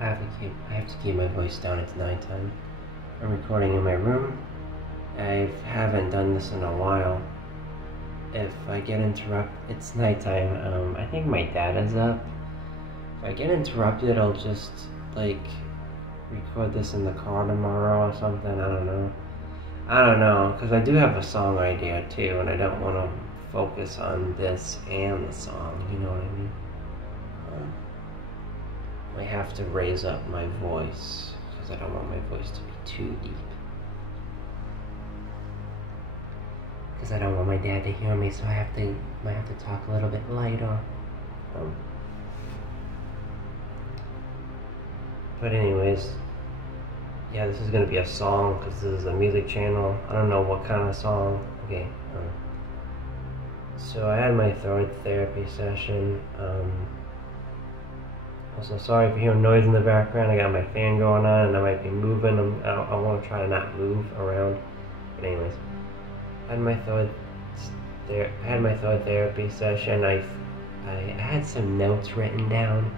I have to keep my voice down. It's nighttime. I'm recording in my room. I haven't done this in a while. If I get interrupted, it's nighttime. I think my dad is up. If I get interrupted, I'll just like record this in the car tomorrow or something. I don't know, because I do have a song idea too, and I don't want to focus on this and the song. You know what I mean? I have to raise up my voice because I don't want my voice to be too deep. Because I don't want my dad to hear me, so I might have to talk a little bit lighter. But anyways, yeah, this is gonna be a song because this is a music channel. I don't know what kind of song. Okay. So I had my third therapy session. Also, sorry if you hear noise in the background. I got my fan going on and I might be moving. I want to try to not move around. But anyways, I had my third therapy session. I had some notes written down,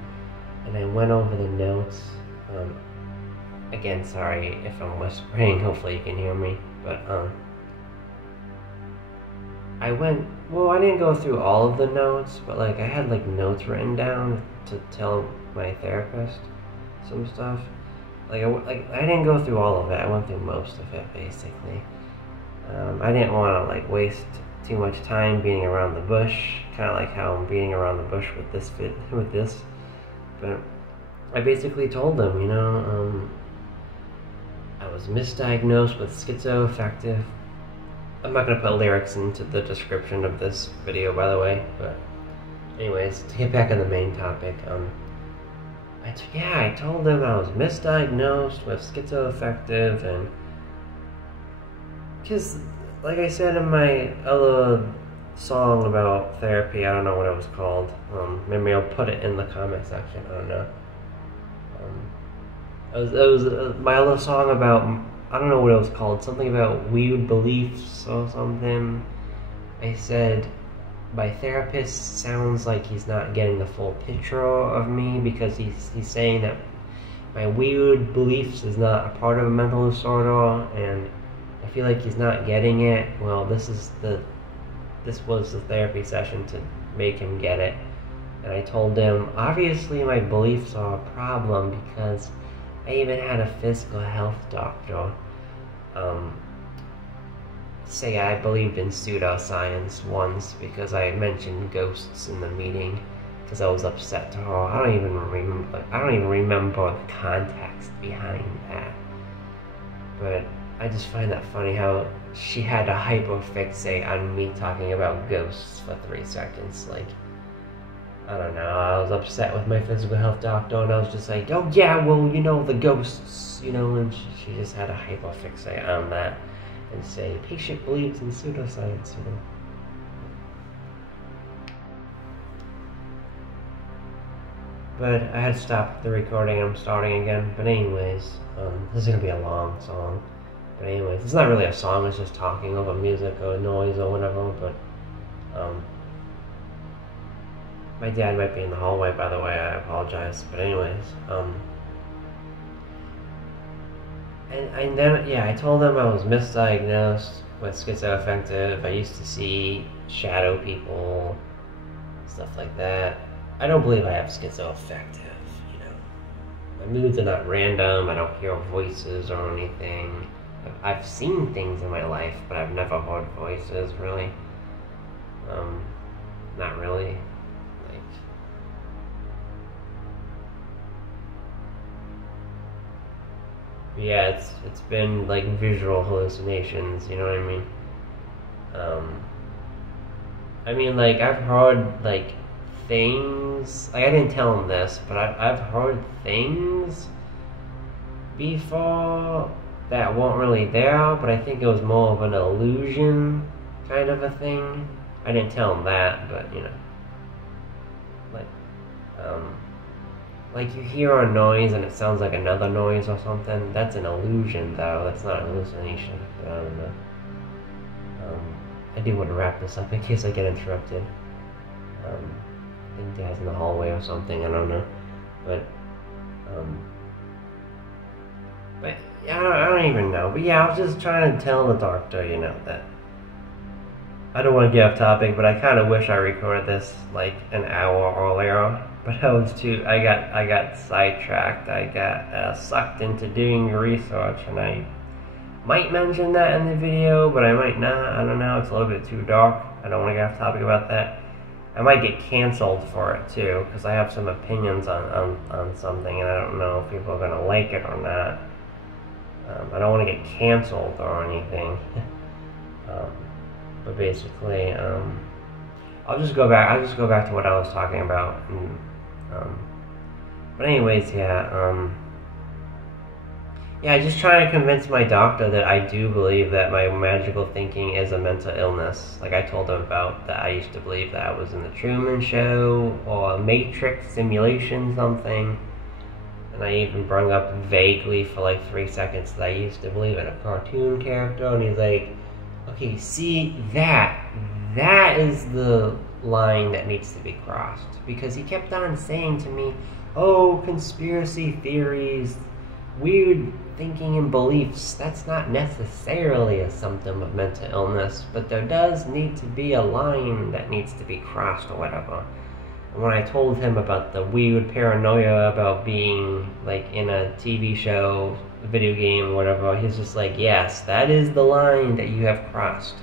and I went over the notes. Again, sorry if I'm whispering. Hopefully you can hear me. But I didn't go through all of the notes, but like I had like notes written down to tell my therapist some stuff. I didn't go through all of it. I went through most of it basically. I didn't want to like waste too much time beating around the bush, kind of like how I'm beating around the bush with this. But I basically told them, I was misdiagnosed with schizoaffective. I'm not gonna put lyrics into the description of this video, by the way. But anyways, to get back on the main topic, I told them I was misdiagnosed with schizoaffective, and because, like I said in my other song about therapy, I don't know what it was called. Maybe I'll put it in the comment section. I don't know. It was my other song about, I don't know what it was called. Something about weird beliefs or something. I said, my therapist sounds like he's not getting the full picture of me because he's saying that my weird beliefs is not a part of a mental disorder, and I feel like he's not getting it. Well, this was the therapy session to make him get it. And I told him, obviously my beliefs are a problem because I even had a physical health doctor say I believed in pseudoscience once because I mentioned ghosts in the meeting because I was upset to her. I don't even remember the context behind that. But I just find that funny how she had to hyperfixate on me talking about ghosts for 3 seconds. Like, I don't know, I was upset with my physical health doctor and I was just like, oh yeah, well, the ghosts, and she just had to hyperfixate on that and say, patient believes in pseudoscience, But I had to stop the recording, I'm starting again. But anyways, this is gonna be a long song. But anyways, it's not really a song, it's just talking over music or noise or whatever, but, my dad might be in the hallway, by the way, I apologize. But anyways, and then, yeah, I told them I was misdiagnosed with schizoaffective. I used to see shadow people, stuff like that. I don't believe I have schizoaffective, My moods are not random, I don't hear voices or anything. I've seen things in my life, but I've never heard voices, really. Not really. Yeah, it's been like visual hallucinations, you know what I mean? Like I've heard like things, like I didn't tell him this, but I've heard things before that weren't really there, but I think it was more of an illusion kind of a thing. I didn't tell him that, but like you hear a noise and it sounds like another noise or something. That's an illusion, though. That's not an hallucination. But I don't know. I do want to wrap this up in case I get interrupted. I think Dad's in the hallway or something. I don't know. But But yeah, I don't even know. But yeah, I was just trying to tell the doctor, you know, that I don't want to get off topic, but I kind of wish I recorded this like an hour earlier. But I got sidetracked. I got sucked into doing research, and I might mention that in the video, but I might not. I don't know. It's a little bit too dark. I don't want to get off topic about that. I might get canceled for it too, because I have some opinions on something, and I don't know if people are gonna like it or not. I don't want to get canceled or anything. But basically, I'll just go back to what I was talking about. And, but anyways, yeah, just trying to convince my doctor that I do believe that my magical thinking is a mental illness. Like I told him about that, I used to believe that I was in the Truman Show or a Matrix simulation something. And I even brought up vaguely for like 3 seconds that I used to believe in a cartoon character, and he's like, okay, see, that is the line that needs to be crossed. Because he kept on saying to me, oh, conspiracy theories, weird thinking and beliefs, that's not necessarily a symptom of mental illness, but there does need to be a line that needs to be crossed or whatever. And when I told him about the weird paranoia about being like in a TV show, video game, whatever, he's just like, yes, that is the line that you have crossed.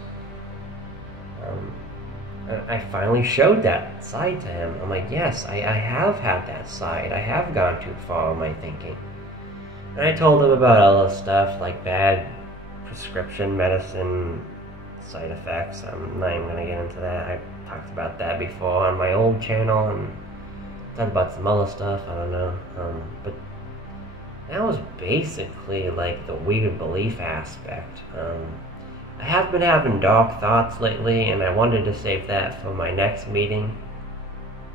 I finally showed that side to him. I'm like, yes, I have had that side. I have gone too far in my thinking. And I told him about other stuff, like bad prescription medicine side effects. I'm not even going to get into that. I talked about that before on my old channel, and talked about some other stuff, I don't know. But that was basically like the weird belief aspect. I have been having dark thoughts lately, and I wanted to save that for my next meeting.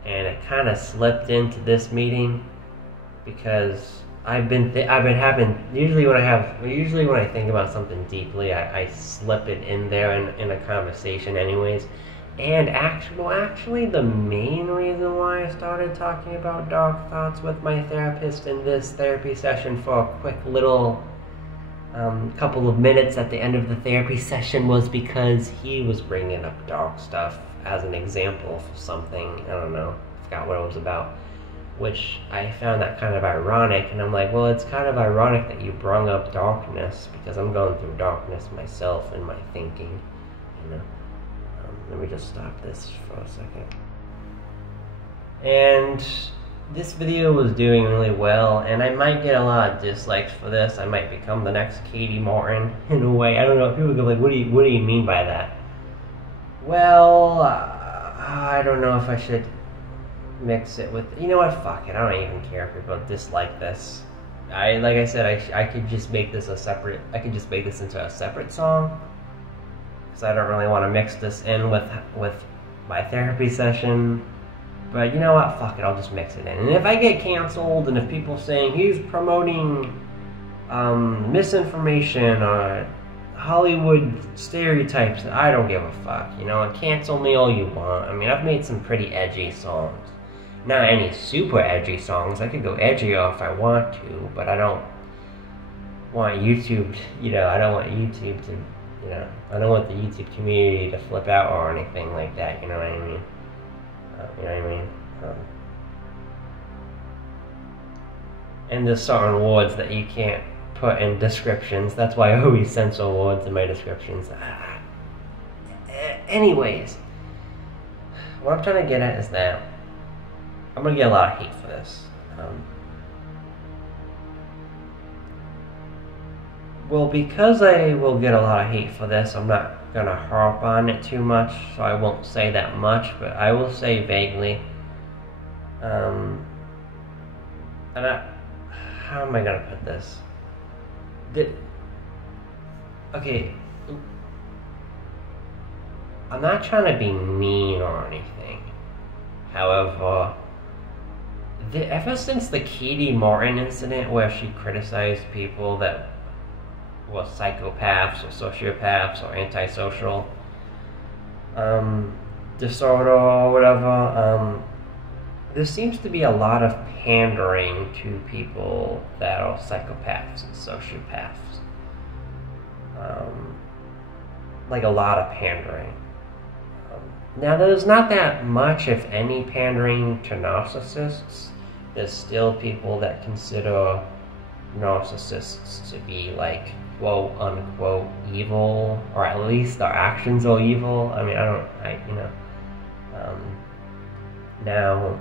And it kind of slipped into this meeting because I've been having, usually when I think about something deeply, I slip it in there in a conversation anyways. And actually the main reason why I started talking about dark thoughts with my therapist in this therapy session for a quick little couple of minutes at the end of the therapy session was because he was bringing up dark stuff as an example for something, I don't know, I forgot what it was about, which I found that kind of ironic, and I'm like, well, it's kind of ironic that you brought up darkness, because I'm going through darkness myself in my thinking, you know. Let me just stop this for a second. And this video was doing really well, and I might get a lot of dislikes for this. I might become the next Katie Martin in a way. I don't know. People go like, what do you mean by that? Well, I don't know if I should mix it with, you know what, fuck it. I don't even care if people dislike this. Like I said, I could just make this into a separate song. Because I don't really want to mix this in with my therapy session. But you know what? Fuck it, I'll just mix it in. And if I get canceled, and if people saying he's promoting misinformation or Hollywood stereotypes, I don't give a fuck. You know, and cancel me all you want. I mean, I've made some pretty edgy songs. Not any super edgy songs. I could go edgier if I want to, but I don't want YouTube, I don't want YouTube to, I don't want the YouTube community to flip out or anything like that, you know what I mean? And there's certain words that you can't put in descriptions. That's why I always censor words in my descriptions. Anyways, what I'm trying to get at is that I'm going to get a lot of hate for this. Well, because I will get a lot of hate for this, I'm not going to harp on it too much, so I won't say that much, but I will say vaguely. How am I going to put this? Okay, I'm not trying to be mean or anything. However, ever since the Katie Martin incident where she criticized people that were psychopaths or sociopaths or antisocial disorder or whatever, there seems to be a lot of pandering to people that are psychopaths and sociopaths. Like a lot of pandering. Now, there's not that much, if any, pandering to narcissists. There's still people that consider narcissists to be, like, quote unquote evil, or at least their actions are evil. I mean, now,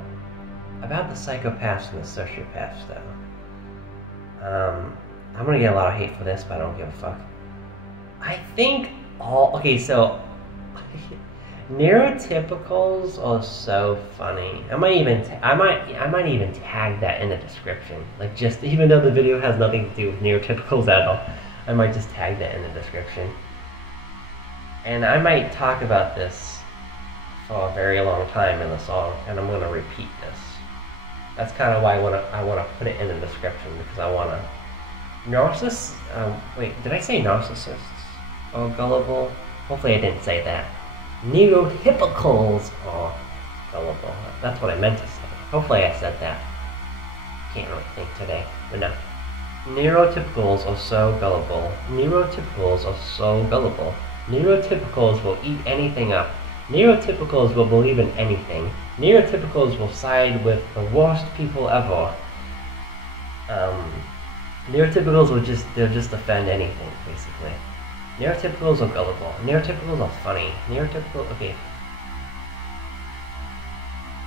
about the psychopaths and the sociopaths, though. I'm gonna get a lot of hate for this, but I don't give a fuck. I think okay, so neurotypicals are so funny. I might even tag that in the description. Like, just even though the video has nothing to do with neurotypicals at all, I might just tag that in the description. And I might talk about this for a very long time in the song, and I'm gonna repeat this. That's kind of why I wanna put it in the description, because I wanna wait, did I say narcissists? Oh, gullible? Hopefully I didn't say that. Neurotypicals are gullible. That's what I meant to say. Hopefully I said that. Can't really think today, but no. Neurotypicals are so gullible. Neurotypicals are so gullible. Neurotypicals will eat anything up. Neurotypicals will believe in anything. Neurotypicals will side with the worst people ever. Neurotypicals they'll just defend anything, basically. Neurotypicals are gullible. Neurotypicals are funny. Okay.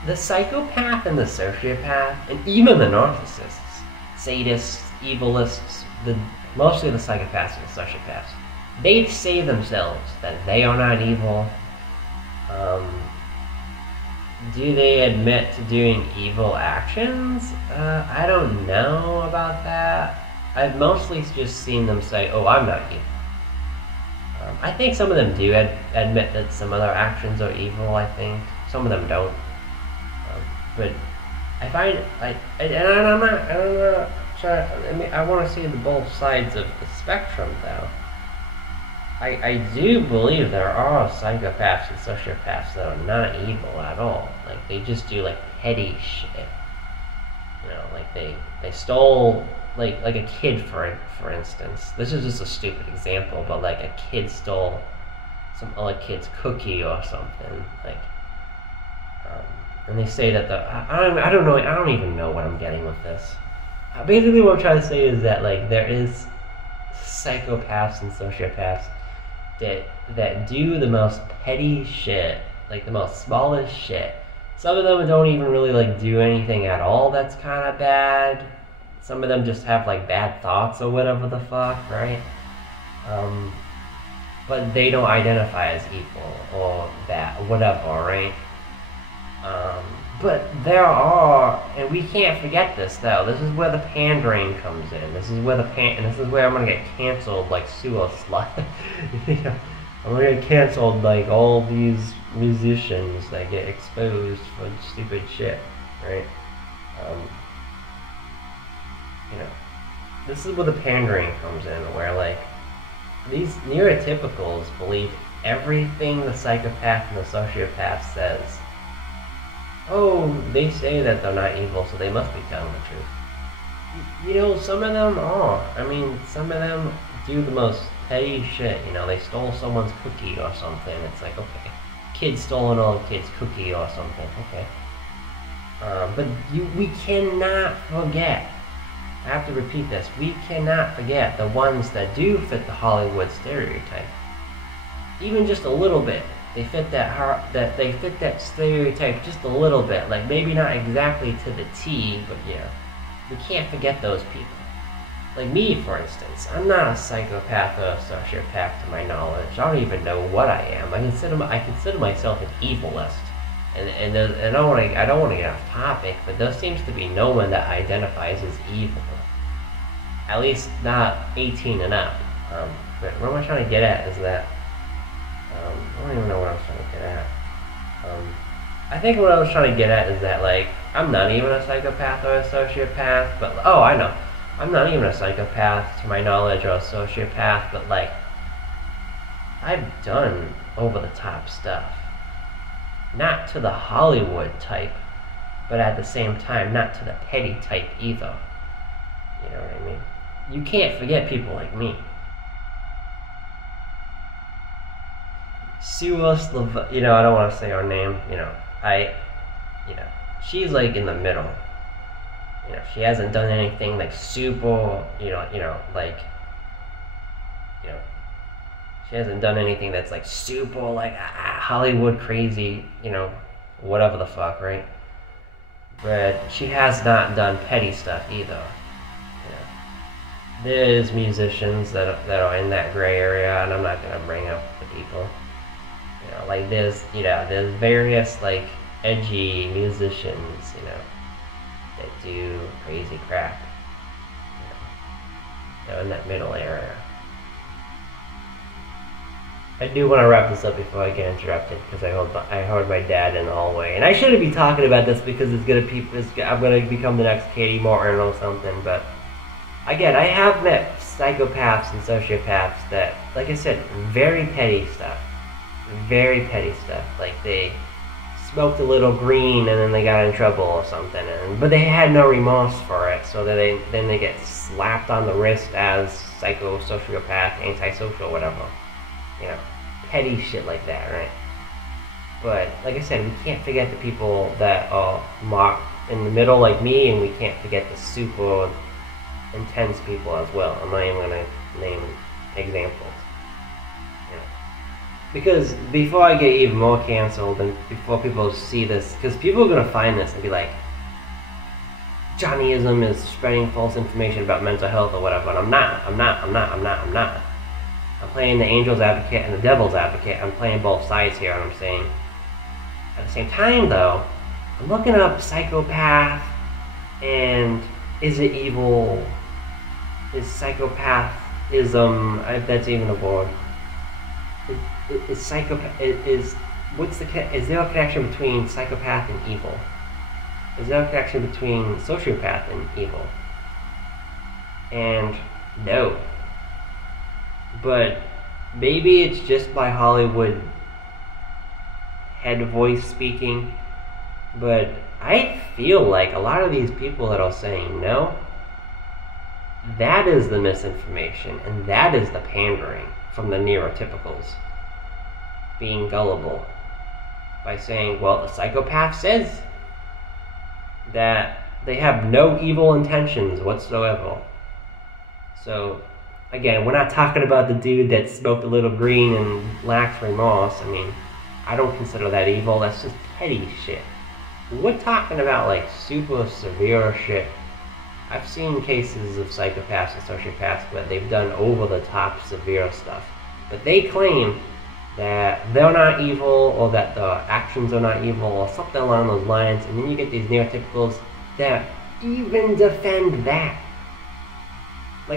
The psychopath and the sociopath, and even the narcissists, sadists, evilists, mostly the psychopaths and the sociopaths, they say themselves that they are not evil. Do they admit to doing evil actions? I don't know about that. I've mostly just seen them say, oh, I'm not evil. I think some of them do admit that some of their actions are evil, I think. Some of them don't. But I find, I'm not trying, I want to see the both sides of the spectrum, though. I do believe there are psychopaths and sociopaths that are not evil at all. Like, they just do, like, petty shit. You know, like, they stole, like a kid, for instance. This is just a stupid example, but, like, a kid stole some other kid's cookie or something. Like, and they say that I don't know, I don't even know what I'm getting with this. Basically, what I'm trying to say is that, like, there is psychopaths and sociopaths that do the most petty shit, like the most smallest shit. Some of them don't even really, like, do anything at all that's kind of bad. Some of them just have, like, bad thoughts or whatever the fuck, right? But they don't identify as evil or that, whatever, right? But there are, and we can't forget this, though. This is where the pandering comes in. This is where and this is where I'm gonna get canceled, like Sewer Slut. Yeah. I'm gonna get canceled, like all these musicians that get exposed for stupid shit, right? You know, this is where the pandering comes in, where, like, these neurotypicals believe everything the psychopath and the sociopath says. Oh, they say that they're not evil, so they must be telling the truth. You know, some of them are. I mean, some of them do the most petty shit. You know, they stole someone's cookie or something. It's like, okay, kid stole another kid's cookie or something. Okay. But we cannot forget. I have to repeat this. We cannot forget the ones that do fit the Hollywood stereotype. Even just a little bit. They fit that stereotype just a little bit. Like, maybe not exactly to the T, but yeah. We can't forget those people. Like me, for instance. I'm not a psychopath or a sociopath to my knowledge. I don't even know what I am. I consider myself an evilist. And I don't want to get off topic, but there seems to be no one that identifies as evil. At least not 18 and up. But what am I trying to get at is that I don't even know what I was trying to get at. I think what I was trying to get at is that, like, I'm not even a psychopath or a sociopath, but, oh, I know. I'm not even a psychopath to my knowledge or a sociopath, but, like, I've done over-the-top stuff. Not to the Hollywood type, but at the same time, not to the petty type either. You know what I mean? You can't forget people like me. Silas, I don't want to say her name. She's like in the middle. She hasn't done anything like super. She hasn't done anything that's like super like Hollywood crazy. Whatever the fuck, right? But she has not done petty stuff either. There's musicians that are in that gray area, and I'm not gonna bring up the people. There's various like edgy musicians, that do crazy crap. They're in that middle area. I do want to wrap this up before I get interrupted because I heard my dad in the hallway, and I shouldn't be talking about this because I'm gonna become the next Katie Morton or something. But again, I have met psychopaths and sociopaths that, like I said, very petty stuff. Like they smoked a little green and then they got in trouble or something, but they had no remorse for it, so that they get slapped on the wrist as sociopath, antisocial, whatever. Petty shit like that, right? But like I said, we can't forget the people that are marked in the middle like me, and we can't forget the super intense people as well. I'm not even gonna name examples. Because before I get even more canceled, and before people see this, because people are gonna find this and be like, Jonnyism is spreading false information about mental health or whatever, and I'm not. I'm playing the angel's advocate and the devil's advocate. I'm playing both sides here, and I'm saying, at the same time though, I'm looking up psychopath, and is it evil? Is psychopathism, if that's even a word, is there a connection between psychopath and evil? Is there a connection between sociopath and evil? And no. But maybe it's just my Hollywood head voice speaking, but I feel like a lot of these people that are saying no, that is the misinformation, and that is the pandering from the neurotypicals. Being gullible by saying, well, the psychopath says that they have no evil intentions whatsoever. So, again, we're not talking about the dude that smoked a little green and lacks remorse. I mean, I don't consider that evil. That's just petty shit. We're talking about like super severe shit. I've seen cases of psychopaths and sociopaths where they've done over-the-top severe stuff, but they claim that they're not evil, or that the actions are not evil, or something along those lines, and then you get these neurotypicals that even defend that. I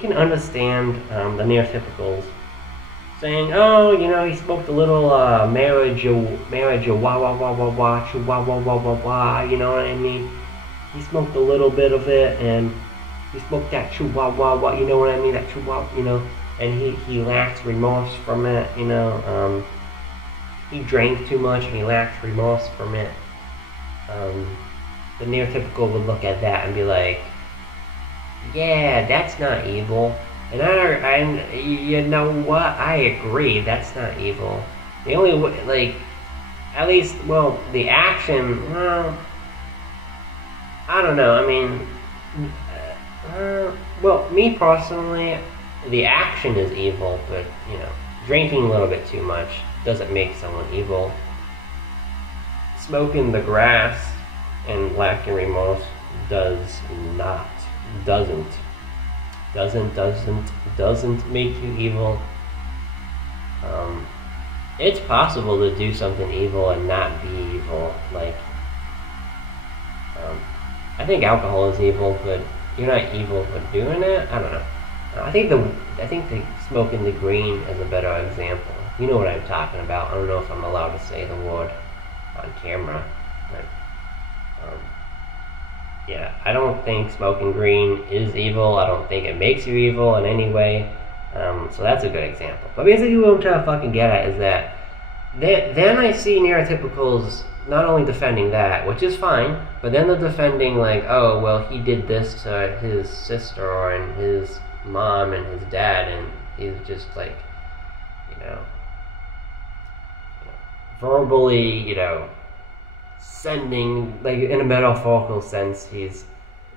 can understand the neurotypicals saying, oh, he smoked a little marriage, wah wah wah wah wah, wah wah wah wah wah, you know what I mean? He smoked a little bit of it, and he smoked that chew wah wah wah, you know what I mean? That chew wah, and he lacks remorse from it, he drank too much and he lacks remorse from it. The neurotypical would look at that and be like, yeah, that's not evil. And you know what? I agree, that's not evil. The only way, at least, the action, I don't know, I mean, me personally, the action is evil, but, drinking a little bit too much doesn't make someone evil. Smoking the grass and lacking remorse doesn't make you evil. It's possible to do something evil and not be evil. I think alcohol is evil, but you're not evil for doing it. I don't know. I think the smoking the green is a better example. You know what I'm talking about. I don't know if I'm allowed to say the word on camera, but yeah, I don't think smoking green is evil. I don't think it makes you evil in any way. So that's a good example. But basically what I'm trying to fucking get at is that then I see neurotypicals not only defending that, which is fine, but then they're defending like, oh, well, he did this to his sister and his mom and his dad, and he's just like, verbally, sending, like in a metaphorical sense, he's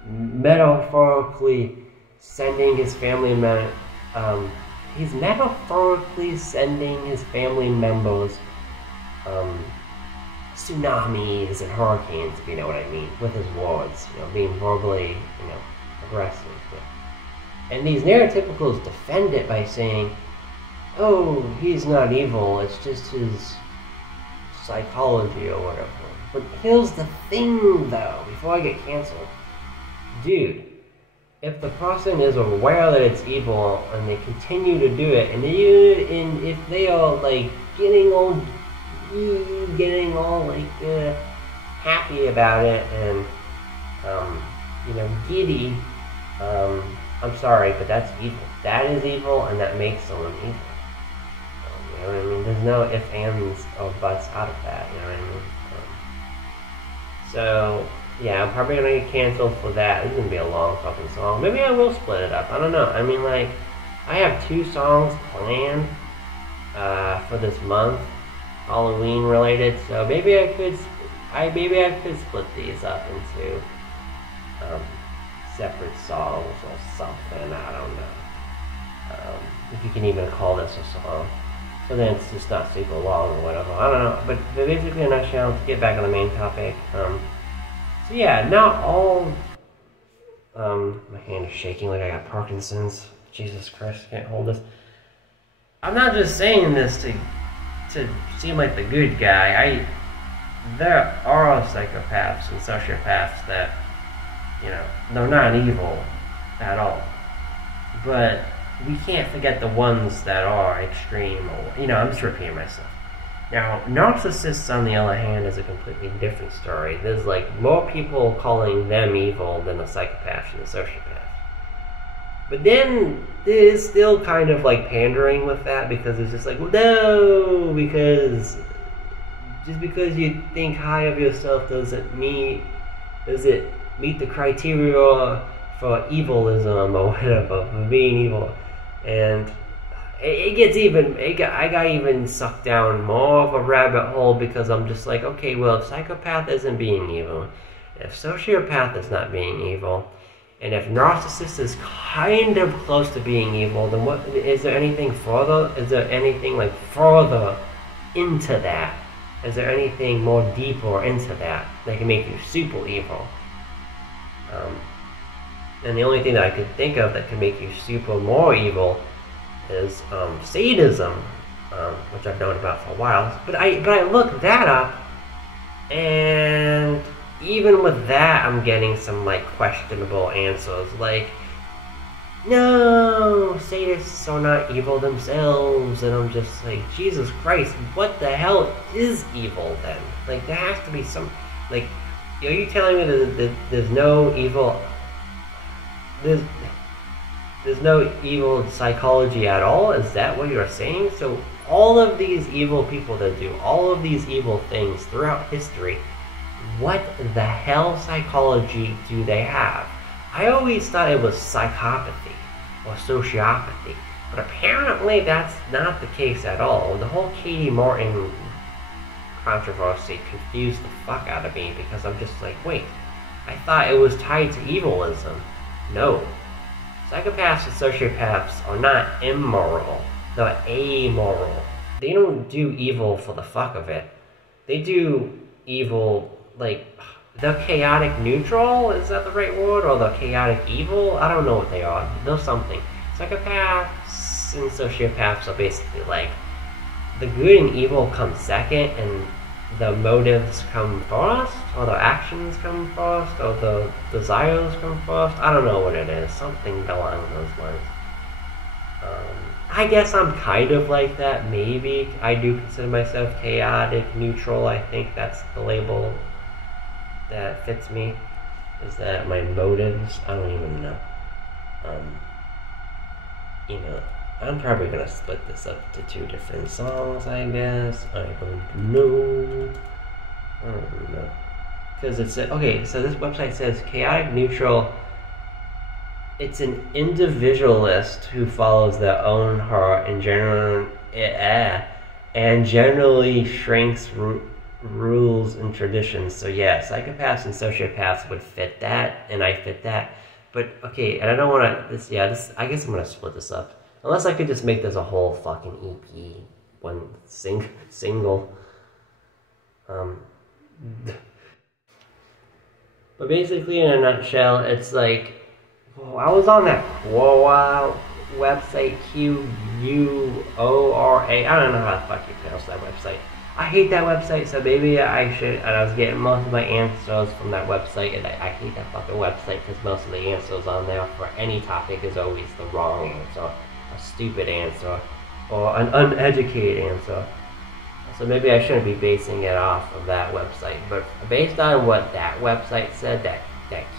metaphorically sending his family he's metaphorically sending his family members tsunamis and hurricanes, if you know what I mean, with his words, being verbally, aggressive. And these neurotypicals defend it by saying, oh, he's not evil, it's just his psychology or whatever. But here's the thing, though, before I get canceled. Dude, if the person is aware that it's evil and they continue to do it, and if they are like getting all like happy about it and giddy, I'm sorry, but that's evil. That is evil, and that makes someone evil. You know what I mean? There's no ifs, ands, or buts out of that. You know what I mean? So yeah, I'm probably gonna get canceled for that. This is gonna be a long fucking song. Maybe I will split it up. I don't know. I mean, like, I have 2 songs planned for this month, Halloween related. So maybe I could split these up into separate songs or something. I don't know. If you can even call this a song. So then it's just not super long or whatever. I don't know. But basically, in a nutshell, to get back on the main topic. So yeah, not all. My hand is shaking like I got Parkinson's. Jesus Christ, I can't hold this. I'm not just saying this to seem like the good guy. There are psychopaths and sociopaths that, they're not evil at all. But we can't forget the ones that are extreme, or, I'm just repeating myself. Now, narcissists, on the other hand, is a completely different story. There's, like, more people calling them evil than the psychopath and the sociopath. But then, there's still kind of, like, pandering with that, because it's just like, well, no, because just because you think high of yourself does it meet the criteria for evilism or whatever, for being evil. And I got even sucked down more of a rabbit hole, because I'm just like, okay, well, if psychopath isn't being evil, if sociopath is not being evil, and if narcissist is kind of close to being evil, then what is there anything further? Is there anything like further into that? Is there anything more deeper into that can make you super evil? And the only thing that I could think of that could make you super more evil is sadism, which I've known about for a while. But I looked that up, and even with that, I'm getting some like questionable answers. Like, no, sadists are not evil themselves, and I'm just like, Jesus Christ, what the hell is evil then? Like, there has to be some, like, are you telling me that there's no evil? There's no evil psychology at all? Is that what you're saying? So all of these evil people that do all of these evil things throughout history, what the hell psychology do they have? I always thought it was psychopathy or sociopathy, but apparently that's not the case at all. The whole Katie Morton controversy confused the fuck out of me, because I'm just like, wait, I thought it was tied to evilism. No. Psychopaths and sociopaths are not immoral. They're amoral. They don't do evil for the fuck of it. They do evil, like, they're chaotic neutral? Is that the right word? Or they're chaotic evil? I don't know what they are. They're something. Psychopaths and sociopaths are basically like, the good and evil come second, and the motives come first, or the actions come first, or the desires come first. I don't know what it is. Something along those lines. I guess I'm kind of like that, maybe. I do consider myself chaotic, neutral. I think that's the label that fits me. Is that my motives? I don't even know. I'm probably gonna split this up to 2 different songs, I guess. I don't know. I don't even know. Because it said, okay, so this website says chaotic neutral. It's an individualist who follows their own heart and generally shrinks rules and traditions. So yeah, psychopaths and sociopaths would fit that, and I fit that. But okay, and I don't want to. I guess I'm gonna split this up. Unless I could just make this a whole fucking EP, one single. But basically, in a nutshell, it's like, I was on that website, QUORA. I don't know how the fuck you pronounce that website. I hate that website, so maybe I should. And I was getting most of my answers from that website, and I hate that fucking website because most of the answers on there for any topic is always the wrong answer, a stupid answer, or an uneducated answer. So maybe I shouldn't be basing it off of that website. But based on what that website said, that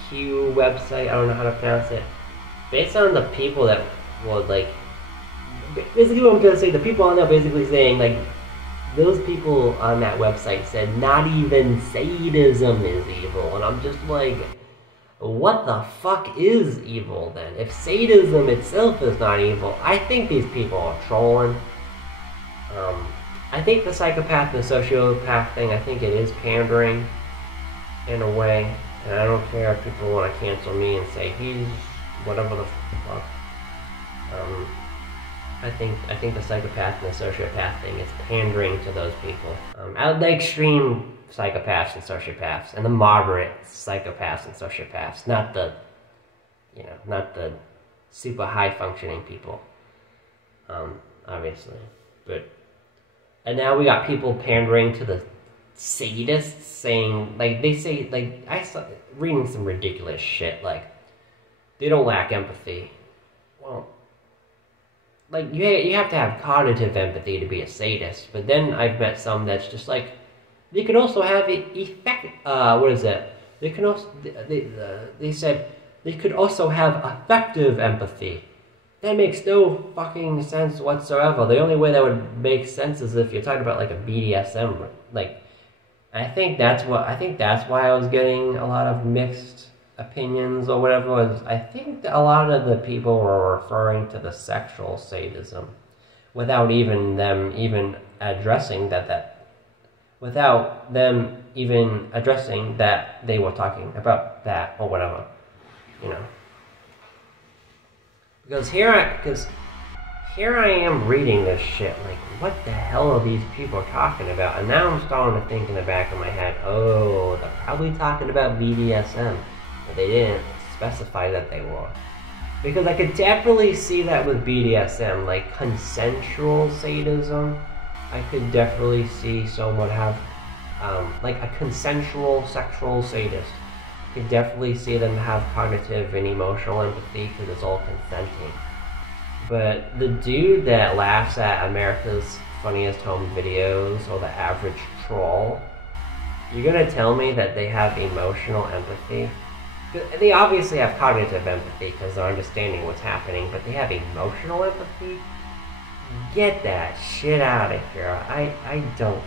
Q website, I don't know how to pronounce it, based on the people that would, like, basically what I'm going to say, the people on there basically saying, like, those people on that website said not even sadism is evil. And I'm just like, what the fuck is evil then? If sadism itself is not evil, I think these people are trolling. I think the psychopath and the sociopath thing, I think it is pandering in a way. And I don't care if people want to cancel me and say he's whatever the fuck. I think the psychopath and the sociopath thing is pandering to those people. Out the extreme psychopaths and sociopaths, and the moderate psychopaths and sociopaths, not the super high functioning people. Obviously, and now we got people pandering to the sadists, saying, like, they say, like, I saw reading some ridiculous shit, like, they don't lack empathy. Well, like, you have to have cognitive empathy to be a sadist, but then I've met some that's just like, they could also have they said they could also have effective empathy. That makes no fucking sense whatsoever. The only way that would make sense is if you're talking about, like, a BDSM, like, I think that's why I was getting a lot of mixed opinions or whatever. I think a lot of the people were referring to the sexual sadism without them even addressing without them even addressing that they were talking about that or whatever, you know. Because here I am reading this shit, like, what the hell are these people talking about? And now I'm starting to think in the back of my head, oh, they're probably talking about BDSM. But they didn't specify that they were. Because I could definitely see that with BDSM, like consensual sadism. I could definitely see someone have, like, a consensual sexual sadist. I could definitely see them have cognitive and emotional empathy because it's all consenting. But the dude that laughs at America's Funniest Home Videos, or the average troll, you're gonna tell me that they have emotional empathy? They obviously have cognitive empathy because they're understanding what's happening, but they have emotional empathy? Get that shit out of here. I don't.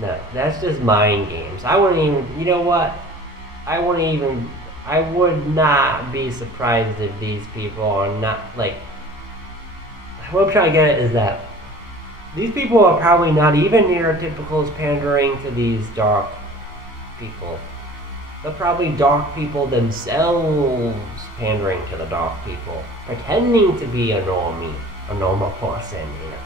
No, that's just mind games. I wouldn't even, you know what? I would not be surprised if these people are not, like, what I'm trying to get at is that these people are probably not even neurotypicals pandering to these dark people. They're probably dark people themselves pandering to the dark people, pretending to be a normal person, you know.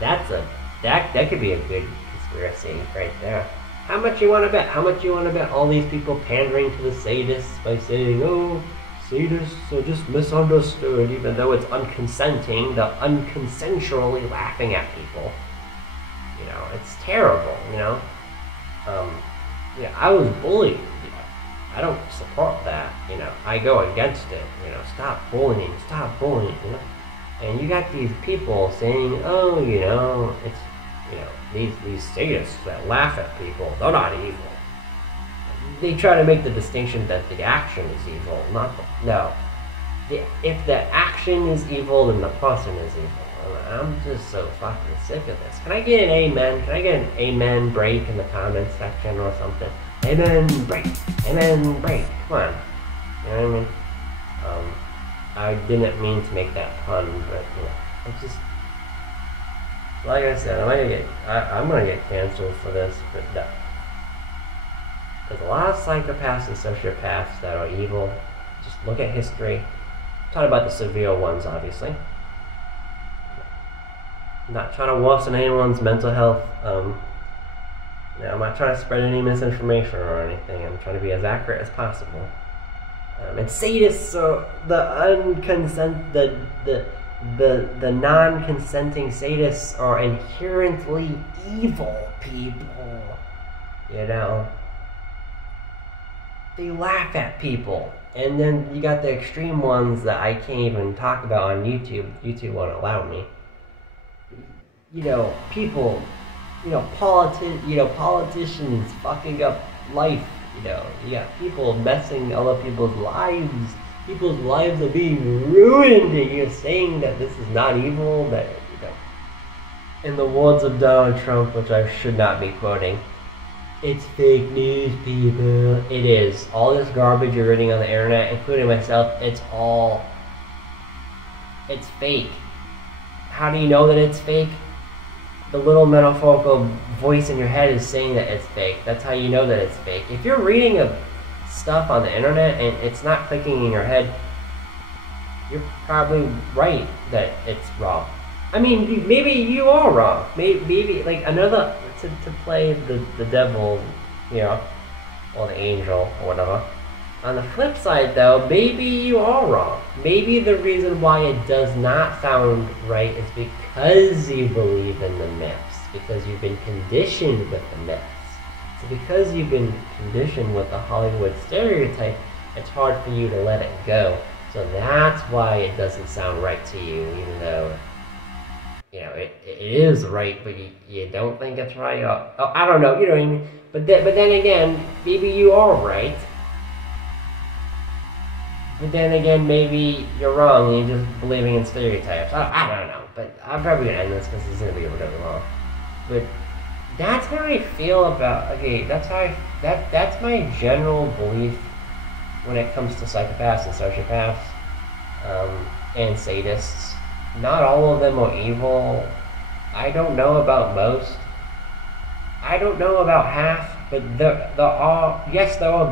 That could be a good conspiracy right there. How much you want to bet? How much you want to bet all these people pandering to the sadists by saying, oh, sadists are just misunderstood, even though it's unconsenting, they're unconsensually laughing at people. You know, it's terrible, you know. Yeah, I was bullied. I don't support that, you know. I go against it, you know. Stop bullying, you know. And you got these people saying, oh, you know, it's, you know, these sadists that laugh at people, they're not evil. They try to make the distinction that the action is evil, not the, no. If the action is evil, then the person is evil. I'm just so fucking sick of this. Can I get an amen? Can I get an amen break in the comments section or something? Amen break. Amen break. Come on. You know what I mean? I didn't mean to make that pun, but it's just like I said, I'm gonna get canceled for this, but no. There's a lot of psychopaths and sociopaths that are evil. Just look at history. I'm talking about the severe ones, obviously. I'm not trying to worsen anyone's mental health. I'm not trying to spread any misinformation or anything. I'm trying to be as accurate as possible. And sadists are the non-consenting sadists are inherently evil people. You know, they laugh at people, and then you got the extreme ones that I can't even talk about on YouTube. YouTube won't allow me. You know, people. Politicians fucking up life. You got people messing other people's lives. People's lives are being ruined, and you're saying that this is not evil. That in the words of Donald Trump, which I should not be quoting, it's fake news, people. It is. All this garbage you're reading on the internet, including myself, it's fake. How do you know that it's fake? The little metaphorical voice in your head is saying that it's fake. That's how you know that it's fake. If you're reading stuff on the internet and it's not clicking in your head, you're probably right that it's wrong. I mean, maybe you are wrong. Maybe like another to play the devil, or the angel or whatever. On the flip side, though, maybe you are wrong. Maybe the reason why it does not sound right is because you believe in the myths, because you've been conditioned with the myths. So because you've been conditioned with the Hollywood stereotype, it's hard for you to let it go. So that's why it doesn't sound right to you, even though, it is right, but you don't think it's right. I don't know, you know what I mean? But then again, maybe you are right. But then again, maybe you're wrong and you're just believing in stereotypes. I don't know, but I'm probably going to end this because it's going to be a little long. But that's how I feel about, that's my general belief when it comes to psychopaths and sociopaths and sadists. Not all of them are evil. I don't know about most. I don't know about half. But there are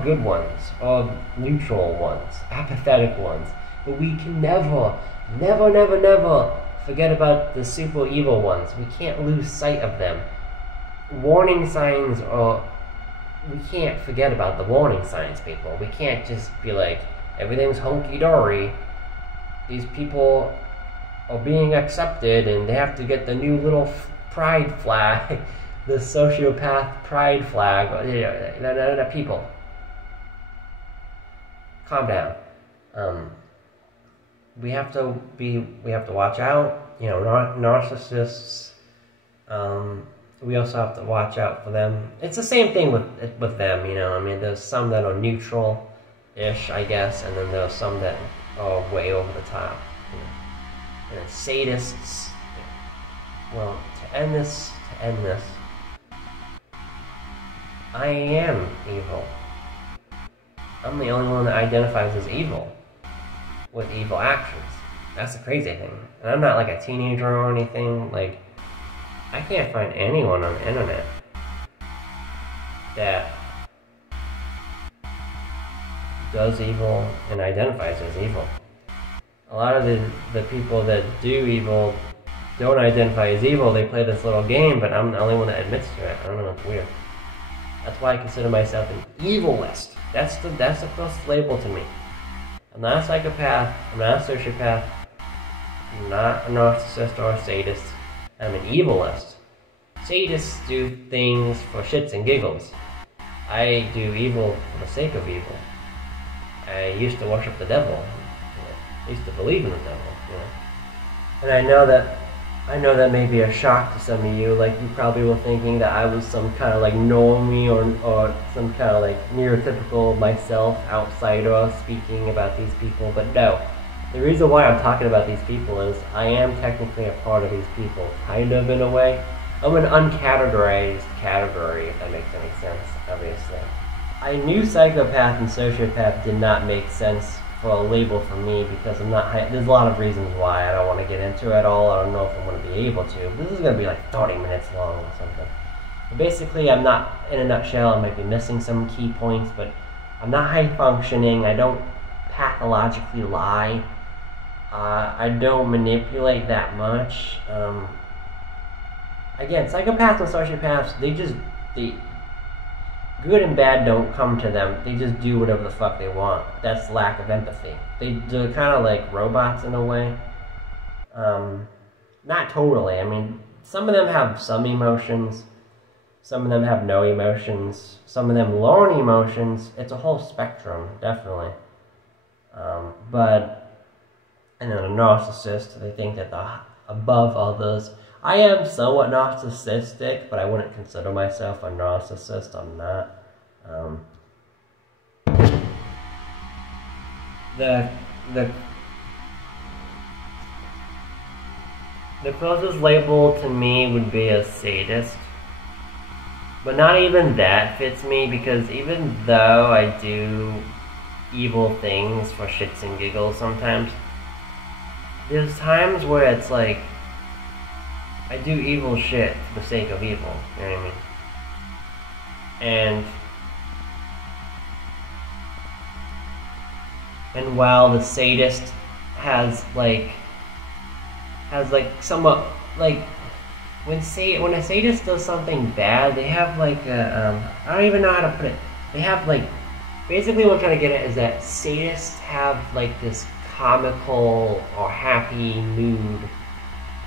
good ones, or neutral ones, apathetic ones. But we can never forget about the super evil ones. We can't lose sight of them. Warning signs we can't forget about the warning signs, people. We can't just be like, everything's hunky-dory. These people are being accepted and they have to get the new little pride flag. The sociopath pride flag, people. Calm down. We have to watch out. Narcissists. We also have to watch out for them. It's the same thing with them. There's some that are neutral-ish, I guess, and then there's some that are way over the top. And it's sadists. Well, to end this. I am evil. I'm the only one that identifies as evil, with evil actions. That's the crazy thing. And I'm not like a teenager or anything. Like, I can't find anyone on the internet that does evil and identifies as evil. A lot of the people that do evil don't identify as evil. They play this little game, but I'm the only one that admits to it. I don't know, it's weird. That's why I consider myself an evilist. That's the closest label to me. I'm not a psychopath. I'm not a sociopath. I'm not a narcissist or a sadist. I'm an evilist. Sadists do things for shits and giggles. I do evil for the sake of evil. I used to worship the devil. I used to believe in the devil. And I know that may be a shock to some of you. Like, you probably were thinking that I was some kind of like normie or some kind of like neurotypical myself outsider speaking about these people. But no, The reason why I'm talking about these people is I am technically a part of these people, kind of in a way. I'm an uncategorized category, if that makes any sense, obviously. I knew psychopath and sociopath did not make sense for a label for me because I'm not. There's a lot of reasons why I don't want to get into it at all. I don't know if I'm going to be able to. This is going to be like 30 minutes long or something. But basically, I'm not, in a nutshell, I might be missing some key points, but I'm not high functioning. I don't pathologically lie. I don't manipulate that much. Again, psychopaths and sociopaths, they good and bad don't come to them. They just do whatever the fuck they want. That's lack of empathy. They're kind of like robots in a way. Not totally. I mean, some of them have some emotions. Some of them have no emotions. Some of them learn emotions. It's a whole spectrum, definitely. And then a narcissist, they think that they're above others. I am somewhat narcissistic, but I wouldn't consider myself a narcissist. I'm not. The closest label to me would be a sadist. But not even that fits me, because even though I do evil things for shits and giggles sometimes, there's times where it's like, I do evil shit for the sake of evil, you know what I mean? And while the sadist has somewhat, like, when a sadist does something bad, they have like a, I don't even know how to put it, they have like, basically what I'm trying to get at is that sadists have like this comical or happy mood,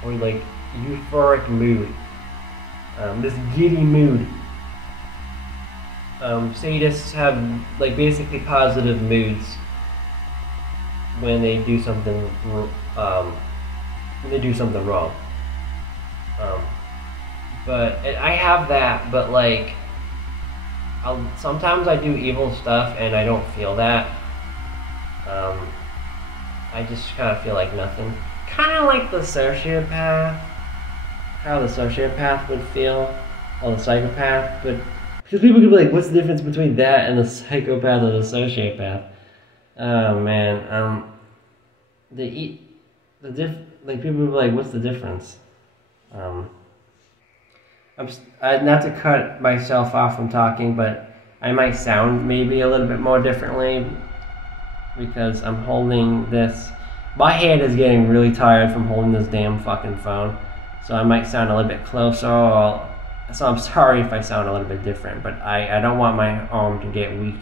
or like euphoric mood, this giddy mood. Sadists have like basically positive moods when they do something wrong. But I have that, but like sometimes I do evil stuff and I don't feel that. I just kind of feel like nothing. Kind of like the sociopath, how the sociopath would feel, or the psychopath, but because people could be like, what's the difference between that and the psychopath or the sociopath? Oh man, like people would be like, what's the difference? Not to cut myself off from talking, but I might sound maybe a little bit more differently because I'm holding this. My hand is getting really tired from holding this damn fucking phone, so I might sound a little bit closer, so I'm sorry if I sound a little bit different, but I don't want my arm to get weak.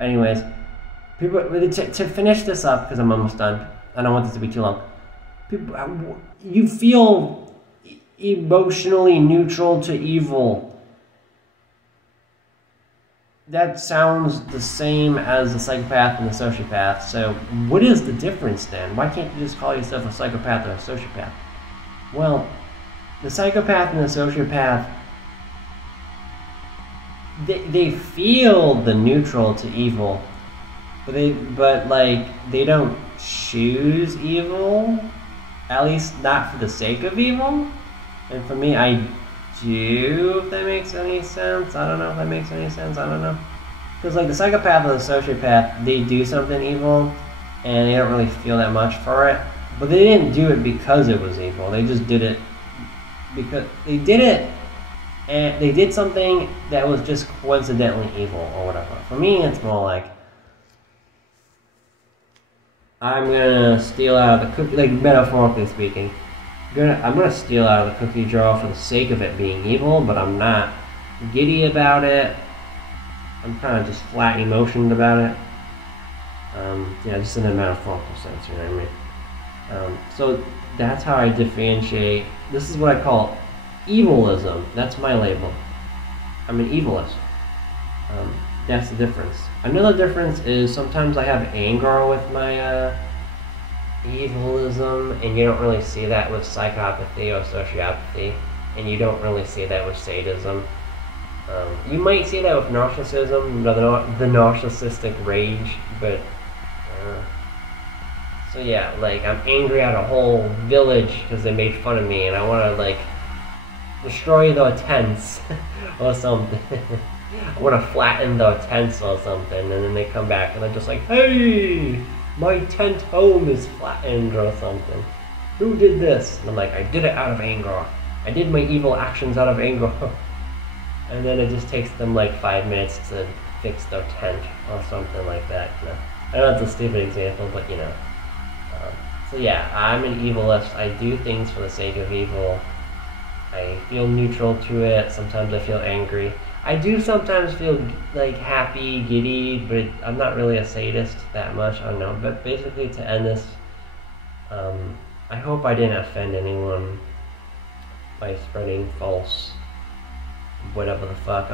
Anyways, people, to finish this up, because I'm almost done, I don't want this to be too long. People, you feel emotionally neutral to evil. That sounds the same as the psychopath and the sociopath, so what is the difference then? Why can't you just call yourself a psychopath or a sociopath? Well, the psychopath and the sociopath, they feel the neutral to evil, but they don't choose evil, at least not for the sake of evil. And for me, I do, if that makes any sense. I don't know if that makes any sense. I don't know. Because like the psychopath or the sociopath, they do something evil, and they don't really feel that much for it. But they didn't do it because it was evil. They just did it because they did it, and they did something that was just coincidentally evil or whatever. For me, it's more like, I'm gonna steal out of the cookie, like metaphorically speaking. I'm gonna steal out of the cookie jar for the sake of it being evil, but I'm not giddy about it. I'm kind of just flat emotioned about it. Yeah, just in a metaphorical sense, you know what I mean? So that's how I differentiate. This is what I call evilism. That's my label. I'm an evilist. That's the difference. Another difference is sometimes I have anger with my evilism, and you don't really see that with psychopathy or sociopathy, and you don't really see that with sadism. You might see that with narcissism, the narcissistic rage, but So yeah, like I'm angry at a whole village because they made fun of me, and I want to like destroy their tents or something. I want to flatten their tents or something, and then they come back and they're just like, "Hey, my tent home is flattened or something. Who did this?" And I'm like, "I did it out of anger. I did my evil actions out of anger." And then it just takes them like 5 minutes to fix their tent or something like that. You know? I know it's a stupid example, but you know. So yeah, I'm an evilist. I do things for the sake of evil. I feel neutral to it. Sometimes I feel angry. I do sometimes feel like happy, giddy, but I'm not really a sadist that much. I don't know. But basically, to end this, I hope I didn't offend anyone by spreading false whatever the fuck.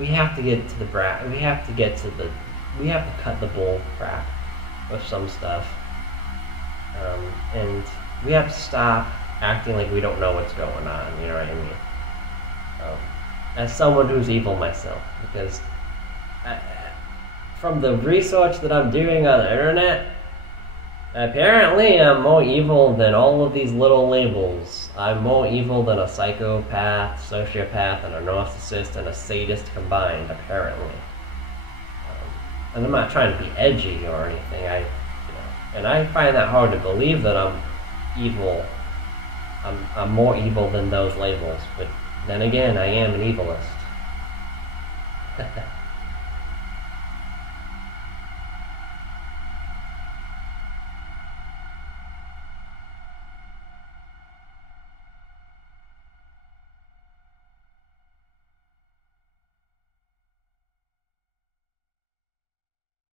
We have to get to the brat. We have to cut the bull crap with some stuff. And we have to stop acting like we don't know what's going on, you know what I mean? As someone who's evil myself, because from the research that I'm doing on the internet, apparently I'm more evil than all of these little labels. I'm more evil than a psychopath, sociopath, and a narcissist, and a sadist combined, apparently. And I'm not trying to be edgy or anything, and I find that hard to believe that I'm evil. I'm more evil than those labels, but then again, I am an evilist.